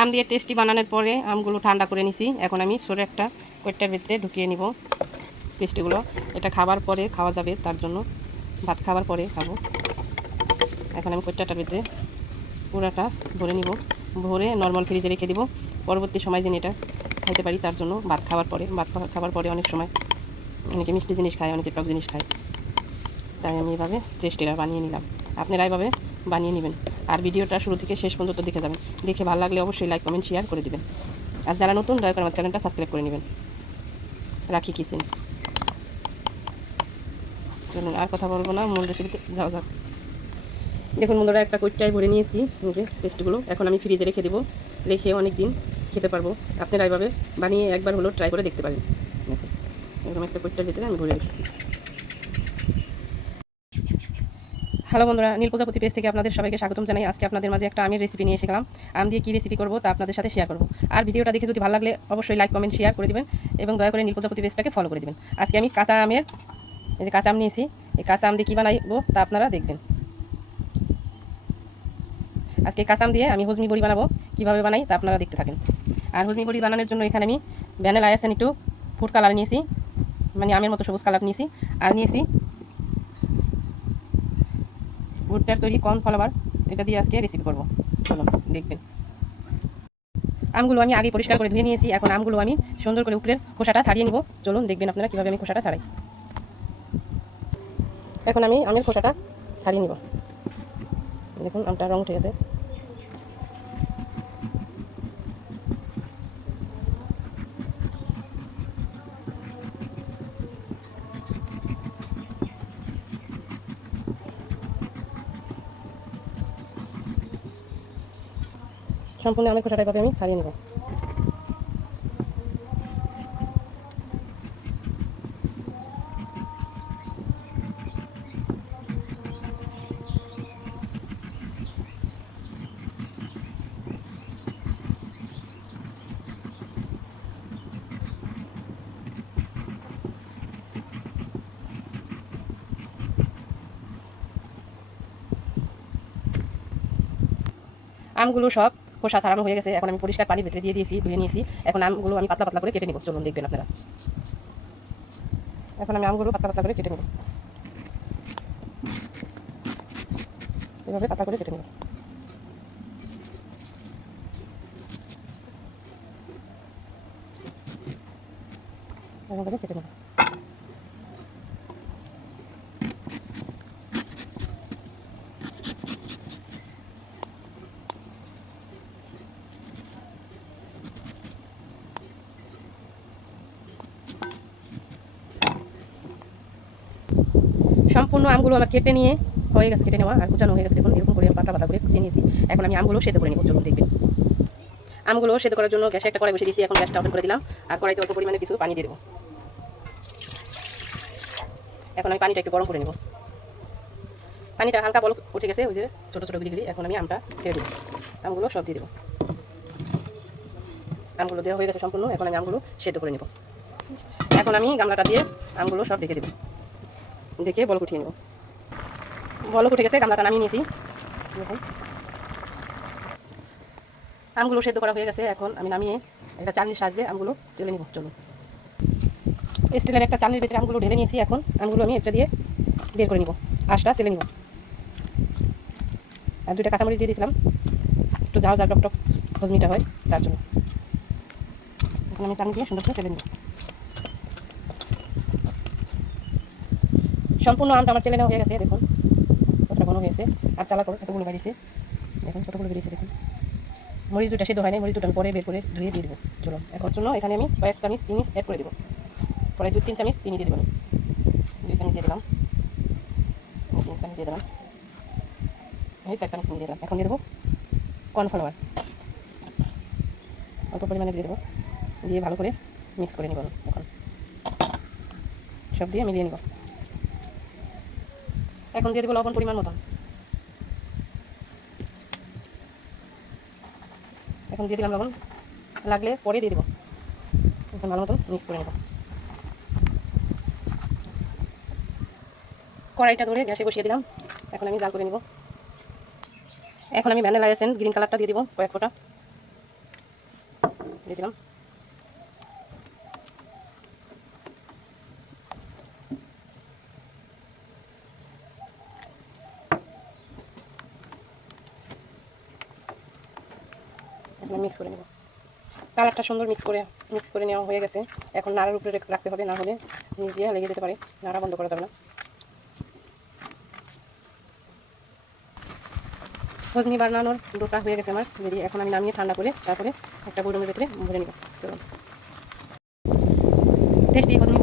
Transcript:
আম দিয়ে টেস্টি বানানোর পরে আমগুলো ঠান্ডা করে নিছি। এখন আমি সরে একটা কইটার ভিতরে ঢুকিয়ে নিব পেস্টগুলো। এটা খাবার পরে খাওয়া যাবে, তার জন্য ভাত খাবার পরে খাবো। এখন আমি কইটাটার ভিতরে পুরাটা ভরে নিব, ভরে নর্মাল ফ্রিজে রেখে দিব। পরবর্তী সময় যেন এটা খাইতে পারি, তার জন্য ভাত খাওয়ার পরে। ভাত খাবার পরে অনেক সময় অনেকে মিষ্টি জিনিস খায়, অনেকে টক জিনিস খায়, তাই আমি এভাবে টেস্টিরা বানিয়ে নিলাম। আপনারা এভাবে বানিয়ে নেবেন। আর ভিডিওটা শুরু থেকে শেষ পর্যন্ত দেখে যাবেন। দেখে ভালো লাগলে অবশ্যই লাইক কমেন্ট শেয়ার করে দিবেন। আর যারা নতুন, দয়া করে আমার চ্যানেলটা সাবস্ক্রাইব করে নেবেন। রাখি কিচেন। চলুন আর কথা বলবো না, মূল রেসিপিতে যাওয়া যাক। দেখুন বন্ধুরা, একটা কইটায় ভরে নিয়েছি যে পেস্টগুলো। এখন আমি ফ্রিজে রেখে দেবো, রেখে অনেক দিন খেতে পারবো। আপনারা এভাবে বানিয়ে একবার হলেও ট্রাই করে দেখতে পারেন। দেখুন এরকম একটা কইটার ভিতরে আমি ভরে রেখেছি। হ্যালো বন্ধুরা, নীল প্রজাপতি পেজ থেকে আপনাদের সবাইকে স্বাগতম জানাই। আজকে আপনাদের মাঝে একটা আমের রেসিপি নিয়ে এসেছিলাম। আম দিয়ে কী রেসিপি করবো তা আপনাদের সাথে শেয়ার করবো। আর ভিডিওটা দেখে যদি ভালো লাগলে অবশ্যই লাইক কমেন্ট শেয়ার করে দিবেন এবং দয়া করে নীল প্রজাপতি পেজটাকে ফলো করে দিবেন। আজকে আমি কাঁচা আমের, এই যে কাঁচা আম নিয়েছি, এই কাঁচা আম দিয়ে কী বানাইবো তা আপনারা দেখবেন। আজকে কাঁচা আম দিয়ে আমি হজমি বড়ি বানাবো, কীভাবে বানাই তা আপনারা দেখতে থাকেন। আর হজমি বড়ি বানানোর জন্য এখানে আমি ভ্যানিলা এসেন্স একটু ফুড কালার নিয়েছি, মানে আমের মতো সবুজ কালার নিয়েছি। আর নিয়েছি ভুট্টার তৈরি কর্নফ্লাওয়ার, এটা দিয়ে আজকে রেসিপি করবো। চলুন দেখবেন। আমগুলো আমি আগে পরিষ্কার করে ধুয়ে নিয়েছি। এখন আমগুলো আমি সুন্দর করে উপরের খোসাটা ছাড়িয়ে নিব। চলুন দেখবেন আপনারা কীভাবে আমি খোসাটা ছাড়াই। এখন আমি আমের খোসাটা ছাড়িয়ে নিব। দেখুন আমটা রং উঠে গেছে। সম্পূর্ণ আমের খোসাটা এভাবে আমি ছাড়িয়ে নেব। আমগুলো সব খোসা ছাড়ানো হয়ে গেছে। এখন আমি পরিষ্কার পানির ভিতরে দিয়ে দিয়েছি, ধুয়ে নিয়েছি। এখন আমগুলো আমি পাতলা পাতলা করে কেটে নেব। চলুন দেখবেন আপনারা। এখন আমি আমগুলো পাতলা পাতলা করে কেটে নেব, এভাবে পাতলা করে কেটে নেব। এভাবে কেটে নেব। সম্পূর্ণ আমগুলো আমার কেটে নিয়ে হয়ে গেছে, কেটে নেওয়া আর কুচানো হয়ে গেছে। দেখুন এরকম করে আমি পাতলা পাতলা করে কুচিয়ে নিয়েছি। এখন আমি আমগুলো সেদ্ধ করে নেব। চলুন দেখবেন। আমগুলো সেদ্ধ করার জন্য গ্যাসে একটা কড়াই বসিয়ে দিয়েছি। এখন গ্যাসটা ওপেন করে দিলাম আর কড়াইতে অল্প পরিমাণে কিছু পানি দিয়ে দেবো। এখন আমি পানিটা একটু গরম করে নেব। পানিটা হালকা বলক উঠে গেছে, ওই যে ছোটো ছোটো গিরি গিরি। এখন আমি আমটা ছেড়ে দেবো, আমগুলো সব দিয়ে দেবো। আমগুলো দেওয়া হয়ে গেছে সম্পূর্ণ। এখন আমি আমগুলো সেদ্ধ করে নেব। এখন আমি গামলাটা দিয়ে আমগুলো সব ঢেকে দেবো, ঢেকে বলক উঠিয়ে নেব। বলক উঠে গেছে, গামলাটা নামিয়ে নিয়েছি। দেখুন আমগুলো সেদ্ধ করা হয়ে গেছে। এখন আমি নামিয়ে একটা চালনির সাহায্যে আমগুলো চেলে নিব। চলুন স্টিলের একটা চালনির ভিতরে আমগুলো ঢেলে নিয়েছি। এখন আমগুলো আমি একটা দিয়ে বের করে নিব, আঁশটা চেলে নিব। আর দুইটা কাঁচামরিচ দিয়ে দিয়েছিলাম, একটু ঝাল ঝাল টক টক হজমিটা হয় তার জন্য। এখন আমি চালনি দিয়ে সুন্দর করে চেলে নিব। সম্পূর্ণ আমটা আমার চেলে নেওয়া হয়ে গেছে। দেখুন কতটা ঘন হয়েছে, আর চালা করে কতগুলো বেরিয়েছে। দেখুন কতগুলো বেরিয়েছে। দেখুন মরিচ দুটা সেদ্ধ হয় না, মরিচ দুটো আমি পরে বের করে ধুয়ে দিয়ে দেবো। চলুন এখন জন্য এখানে আমি কয়েক চামচ চিনি অ্যাড করে দেবো। পরে 2-3 চামচ চিনি দিয়ে দেবেন। 2 চামচ দিয়ে দিলাম, 3 চামচ দিয়ে দিলাম, এই 4 চামচ চিনি দিয়ে দিলাম। এখন দিয়ে দেবো কর্নফ্লাওয়ার, অল্প পরিমাণে দিয়ে দেবো। দিয়ে ভালো করে মিক্স করে নেব। এখন সব দিয়ে মিলিয়ে নেব। এখন দিয়ে দেবো লবণ পরিমাণ মতন। এখন দিয়ে দিলাম লবণ, লাগলে পরে দিয়ে দেবো। এখন ভালো মতন মিক্স করে নেব। কড়াইটা ধরে গ্যাসে বসিয়ে দিলাম। এখন আমি জাল করে নেব। এখন আমি ভ্যানিলা এসেন্স গ্রিন কালারটা দিয়ে দেবো কয়েক ফোঁটা। দিয়ে দিলাম। এখন মিক্স করে নেব। কালারটা সুন্দর মিক্স করে নেওয়া হয়ে গেছে। এখন নাড়ার উপরে রাখতে হবে, না হলে নিচ দিয়ে লেগে যেতে পারে। নাড়া বন্ধ করা যাবে না। ফজনি বানানোর ডোটা হয়ে গেছে আমার রেডি। এখন আমি নামিয়ে ঠান্ডা করে তারপরে একটা বৈরমের ভেতরে ভরে নিব। চলুন, টেস্টি ফজনি